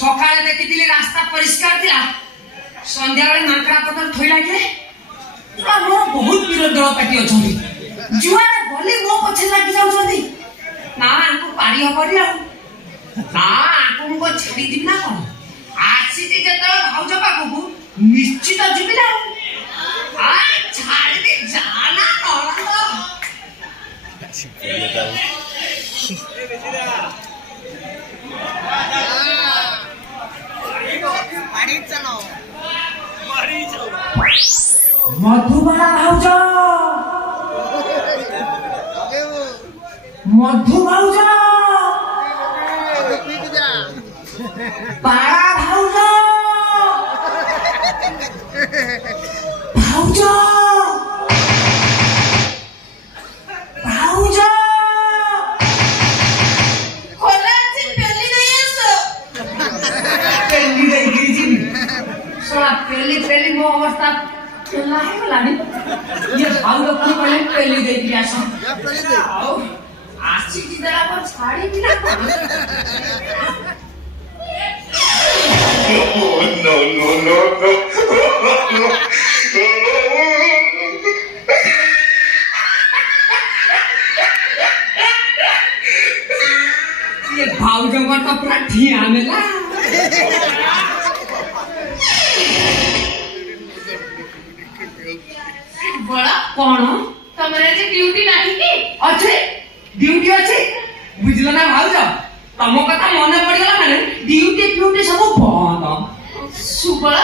সকালে দেখিলি রাস্তা পরিষ্কার ଥିଲା সন্ধ্যাବେଳେ ମାଙ୍କଡା ପତ୍ର ଥୋଇଲା ଯେ ମୋର ବହୁତ ବିରୋଧ ଦଳ ପାର୍ଟି ଅଛନ୍ତି ଯୁଆଡେ ଗଲେ ମୋ ପଛରେ ଲାଗି ଯାଉଛନ୍ତି ନା ଆଙ୍କୁ ପାରି ହବନି ଆଉ ନା ଆଙ୍କୁ ମୁଁ ଛାଡିଯିବି ନା କଣ ଆସିଛି ଯେତେବେଳେ ଭାଉଜ ପାଖକୁ ନିଶ୍ଚିତ ଯିବି ନା ଆଉ ଛାଡିଦି ଯାନା मधुबाला भाउज मधु भाउज पारा भाउज भाउज भाउज कोलाची पेली नाही असो पेली नाही गिरीजी सोळा पेली पेली मो अवस्था केला है लानी ये भाव लोग को पहले पेली दे दिया सो आओ आसी की तरह पर छाड़ी भी ना no no no no ये भाव जगह तो पूरा ठिया मेला बड़ा कौन तमरे जे ड्यूटी नाही की अच्छे ड्यूटी अच्छे बुझलो ना भाउज तम कथा मने पड़िगला माने ड्यूटी सब बंद सुबला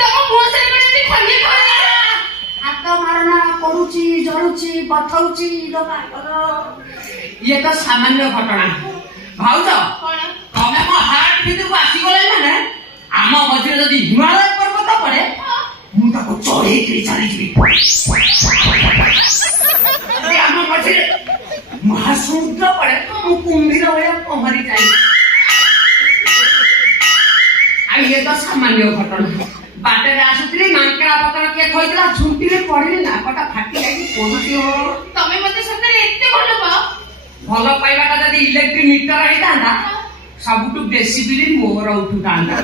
तम मुंह से बड़े खलिए खलिए हाथ मारना करूची जरूची बथौची लोका करो ये तो सामान्य घटना भाउज कोन तमे को हार्ट भीतर को आसी गले माने आम मझिरे जदी हिमालय पर्वत पड़े ମୁଁ ତାକୁ ଚଢ଼େଇକିରି ଚାଲିଯିବି ଆମ ମଝିରେ ମହାସମୁଦ୍ର ପଡ଼େ ମୁଁ କୁମ୍ଭୀର ଭଳିଆ ପହଁରି ଯାଇ ଆଉ ଇଏ ତ ସାମାନ୍ୟ ଘଟଣା ବାଟରେ ଆସୁଥିଲି ମାଙ୍କଡା ପତ୍ର କିଏ କହିଥିଲା ଝୁଣ୍ଟିରେ ପଡ଼ିଲେ ନାକଟା ଫାଟି ଯାଇକି ପଡୁଛି ତମେ ମତେ ସତରେ ଏତେ ଭଲ ପାଅ ଭଲ ପାଇବାଟା ଯଦି ଇଲେକ୍ଟ୍ରିକ ମିଟର ହେଇଥାନ୍ତା ସବୁଠୁ ବେଶୀ ବିଲି ମୋର ଉଠୁଥାନ୍ତା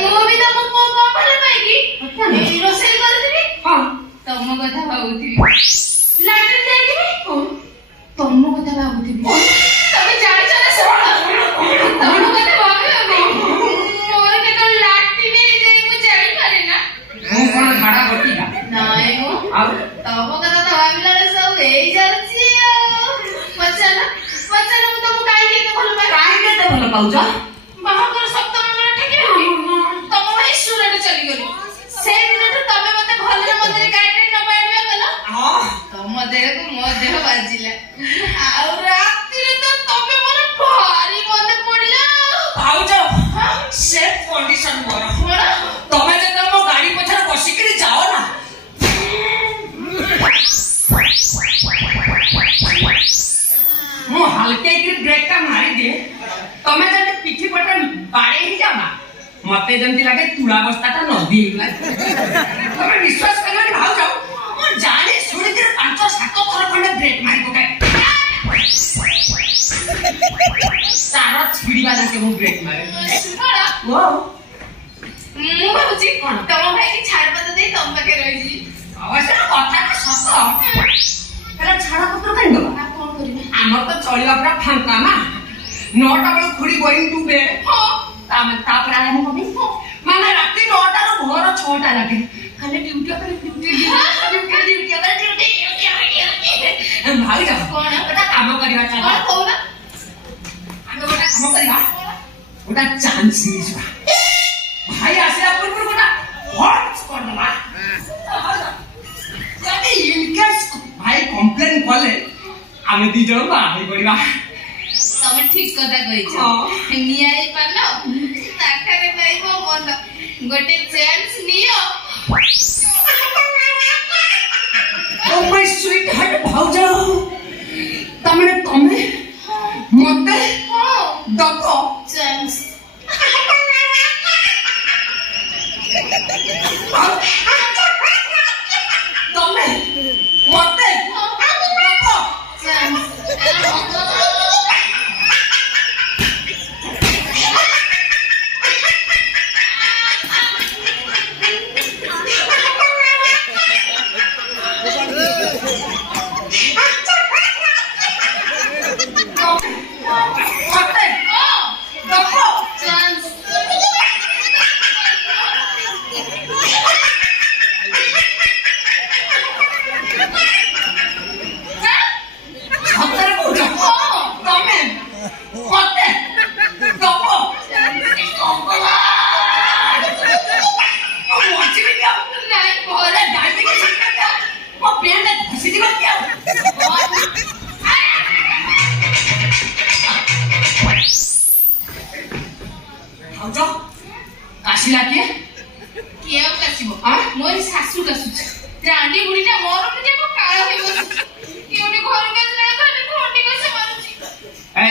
ମୁଁ ବି ତମ ପୁଅ କଣ ଭଲ ପାଇକି ରୋଷେଇ କରୁଥିବି ହଁ ତମ କଥା ଭାବୁଥିବି ଲାଟ୍ରିନ୍ ଯାଇଥିବି ତମ କଥା ଭାବୁଥିବି ତମେ ଜାଣିଛ ନା ଶୁଣ ତମ କଥା ଭାବୁଥିବି ମୋର କେତେବେଳେ ଲାଟ୍ରିନ୍ ହେଇଯାଏ ମୁଁ ଜାଣିପାରେ ନା ମୁଁ କଣ ଝାଡା ବଟିକା ନାଇଁ ମୁଁ ଆଉ ତମ କଥା ତ ଭାବିଲା ବେଳେ ସବୁ ହେଇଯାଉଛି ଆଉ ପଚାର ମୁଁ ତମକୁ କାହିଁକି ଏତେ ଭଲ ପାଏ କାହିଁକି ଏତେ ଭଲ ପାଉଛ ବାହାଘର ସପ୍ତମ ବେଳେ ଠିକିବି ତମ ଭାଇ ସୁରଟ ଚାଲିଗଲି ସେଇ ଦିନଠୁ ତମେ ମତେ ଭଲରେ ମତେ ଗାଡିରେ ନବା ଆଣିବା କଲ ତମ ଦେହକୁ ମୋ ଦେହ ବାଜିଲା ଆଉ ରାତିରେ ତ ତମେ ମୋର ଭାରି ମନେ ପଡିଲା ଭାଉଜ ସେ କଣ୍ଡିସନ ମୋର ତମେ ଯେତେବେଳେ ମୋ ଗାଡି ପଛରେ ବସିକିରି ଯାଅ ନା ମୁଁ हल्के की ब्रेक का मारी दिए तमे जब पिठी पटे बाड़े ही जाओ ना मते जंती लागे तुला बस्ताटा नदी तमे विश्वास करनी भाव जाओ मु जानी सुनी के 5-7 थर खंडे ब्रेक मारी पकाए सारा छिड़ीबा लागे मु ब्रेक मारे वो मु भाउजी कोन तम भाई की छाड़ पता दे तम पाके रही जी अवश्य कथा सत एला छाड़ा पत्र काई दो ଆମର ତ ଚଳିବା ପୁରା ଫାଙ୍କା ନା 9ଟା ବେଳେ ଖୁଡି ଗୋଇଂ ଟୁ ବେଡ୍ ତାପରେ ଆରମ୍ଭ କବି ମାନେ ରାତି 9ଟାରୁ ଭୋର 6ଟା ଲାଗେ ଖାଲି ଡ୍ୟୁଟି ଉପରେ ଡ୍ୟୁଟି ଭାଇ ଯାଅ କଣ ଗୋଟେ କାମ କରିବା ଚାଲ କଣ କହୁନା ଆମେ ଗୋଟେ କାମ କରିବା ଗୋଟେ ଚାନ୍ସ ନେଇଯିବା ଭାଇ ଆସିଲା ପୂର୍ବରୁ ଗୋଟେ ହଟ୍ କରିଦେବା ଯଦି ଇନକେସ୍ ଭାଇ କମ୍ପ୍ଲେନ୍ କଲେ ଆମେ ଦି ଜଣ ବାହାରି ପଡିବା ତମେ ଠିକ କଥା କହିଛ ନିଆଇ ପାନ ତାଠାରେ ପାଇବ ମନ ଗୋଟେ ଚାନ୍ସ ନିଅ ଓ ମାଇ ସ୍ୱିଟ ହାର୍ଟ ଭାଉଜ ତମେ ମତେ ଦବ ଚାନ୍ସ ତମେ ମତେ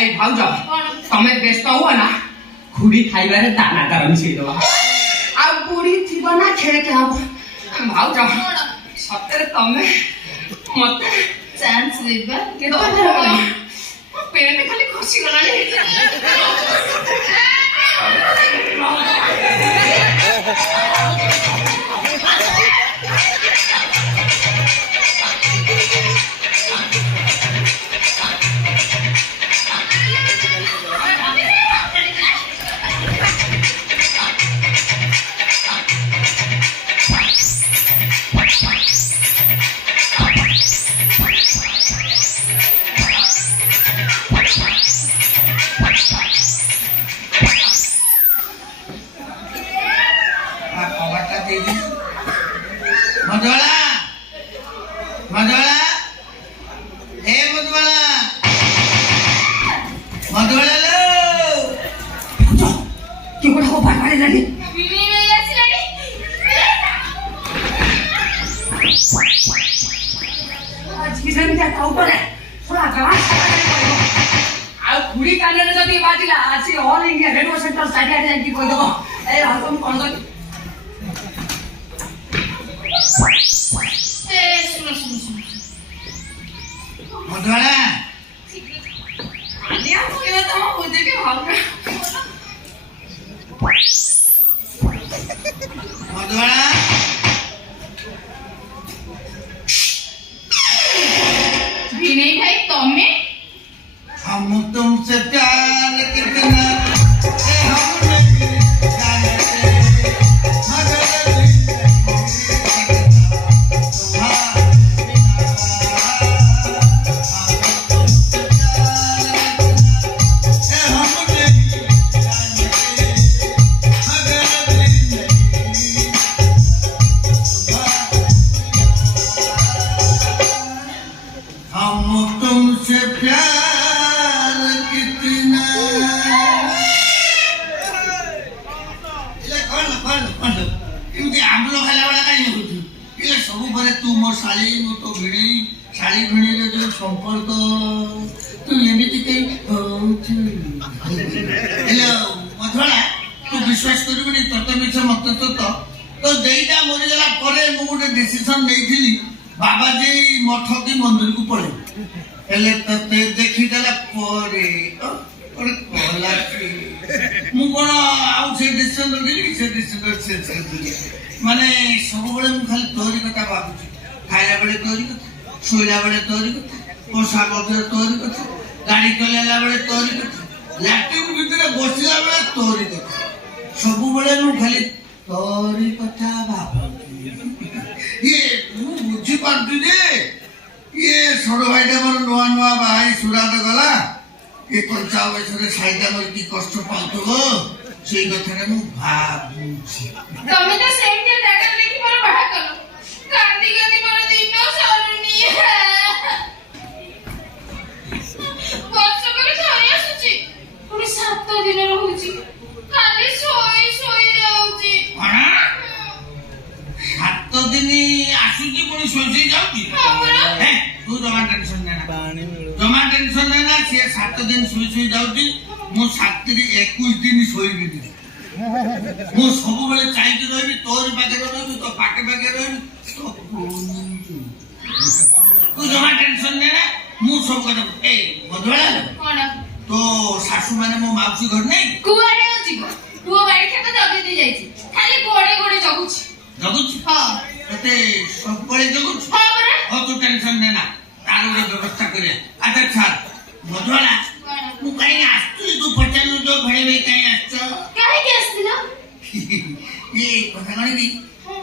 এই ভাଉଜ ତମେ ବ୍ୟସ୍ତ ହୁଅ ନା ଖୁଡି ଖାଇବାରେ ଦାନାଦାର ମିଶେଇଦବା ଆଉ ବୁଢୀ ଥିବ ନା ଛେଳିଟେ ହବ ଭାଉଜ ସତରେ ତମେ ମତେ ଚାନ୍ସ ଦେବା ପେଟ ଖାଲି ଖସିଗଲାଣି मधुबाला मधुबाला ए मधुबाला मधुबाला लो କିଏ ଗୋଟେ ହବ ବାଡି ଲାଗି ଆଉ ଖୁଡି କାନରେ ଯଦି ବାଜିଲା ଆସି ଅଲ୍ ଇଣ୍ଡିଆ ରେଡିଓ ସେଣ୍ଟର ଚାରିଆଡେ ଯାଇକି କହିଦବ ଏ ଭାଉଜ ମୁଁ କଣ କରିବି मधुबाला ଆନିଆ କହିଲେ ତମ ବୁଝିକି ଭାଉଜ मधुबाला विनय भाई तमे हम तुमसे प्यार कितना ए हम नहीं जानते मगर हम तुमसे प्यार कितना एमती आंबल खाला बेला कहीं होती ये सब परे तू मो शाली मो तो भिड़ी शाली भिड़ी रे जो संपर्क तू एमती कहीं हेलो मधुबाला तू विश्वास करिबनी तत मिछ मत तो देईटा मरि गला परे मु गोटे डिसिजन नेइथिली बाबाजी मठ की मंदिर को पड़े हेले तते देखी देला परे और कोला मु कोन आउ से डिसिजन लेली से डिसिजन से माने सब बेले मु खाली तोरी कथा भाबुची खाइला बेले तोरी कथा सोइला बेले तोरी कथा पोसा बदले तोरी कथा गाड़ी चलेला बेले तोरी कथा लैट्रिन भीतर बसिला बेले तोरी कथा सब बेले मु खाली तोरी कथा भाबुची ये मु बुझी पारतु जे ये छोड़ भाईटा मोर नुआ नुआ बाहाई सुराट गला ये कंचा वयसरे साइडा मोर की कष्ट पाउथबो सेई कथारे मु भाबुची तमे तो सेमटे जागा देखि मोर बाहा कलो कांदी कांदी मोर दिन सरुनी वर्ष करे थरी आसुची पुनी 7 दिन रहउची खाली सोई सोई जाउची 7 दिन आसुची पुनी सोई जाउची हे तू जमा टेंशन लेना से 7 दिन सोई जाउची मु 7 दिन 21 दिन सोईबी मु सब बेले चाइती रहबी तोर पाखे रहबी तो पाखे रहबी तू जमा टेंशन लेना मु सब कर ए मधुबाला कोन तो सासू माने मो माउसी घर नहीं कुआरे होची पुओ बाड़ी खेत जगी दी जाईची खाली गोड़े गोड़े जगुची हां तते सब बेले जगुची हां बरे हो तू टेंशन लेना तार ଗୋଟେ ବ୍ୟବସ୍ଥା କରିବା अच्छा छाड़ मधुबाला मु काई आस्तु तू पचानु जो भणे में काई आस्त काहे के आस्तिला ये कथा कणी की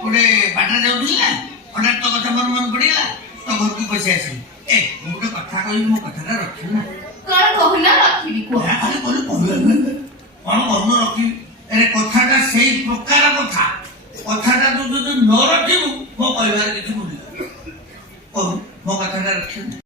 गोटे बाटा जाउथि ना हठात तो कथा मन मन पड़िला तो घर को पछे आसी ए मु गोटे कथा कहि मो कथाटा रखि ना कौन कहना रखिली को खाली कोन रखि अरे कथाटा सेई प्रकार कथाटा तू जो न रखिबु मो कहबार किछ बुझी मो कथाटा रखि